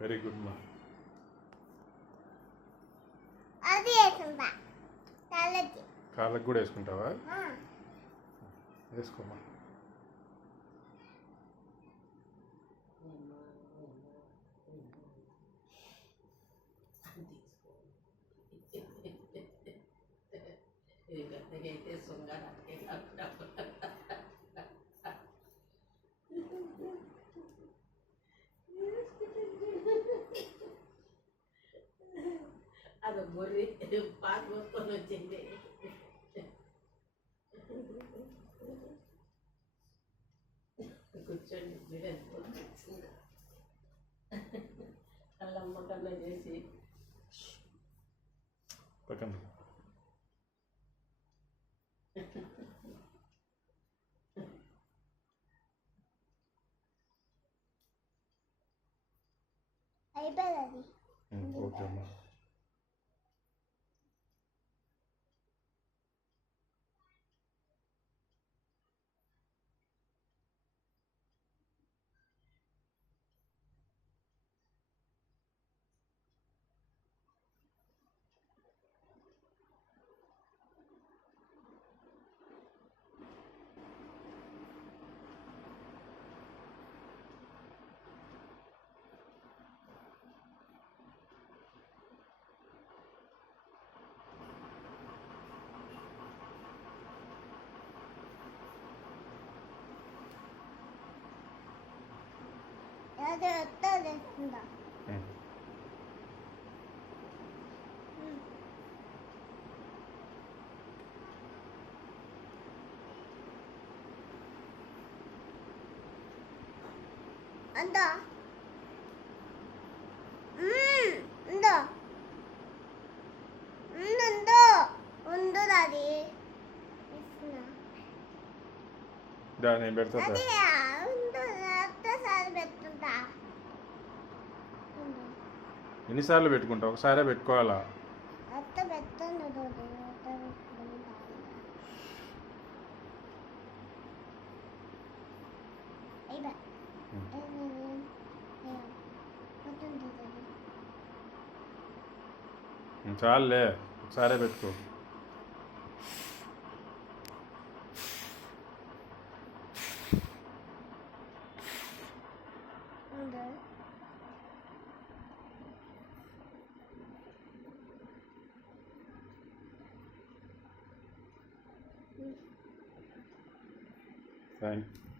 Very good మా. అది వేసుకుంటా కాళ్ళకి కూడా వేసుకుంటావా? వేసుకోమా. అది బొర్రి పాత మొత్తం వచ్చింది. కూర్చోండి వచ్చింది కళ్ళమ్మ కళ్ళ చేసి పక్కన అయిపోయింది. ఓకే అమ్మా. అది వస్తుందా? అందా ఉందో ఉందో ఉందో అది దాన్ని పెడతా. అది ఉందో ఒక్కసారి పెట్టుకుంటా. ఎన్నిసార్లు పెట్టుకుంటావు? ఒకసారే పెట్టుకోవాలా? అత్త పెట్టండి చాలులే, ఒకసారే పెట్టుకో. Thank you.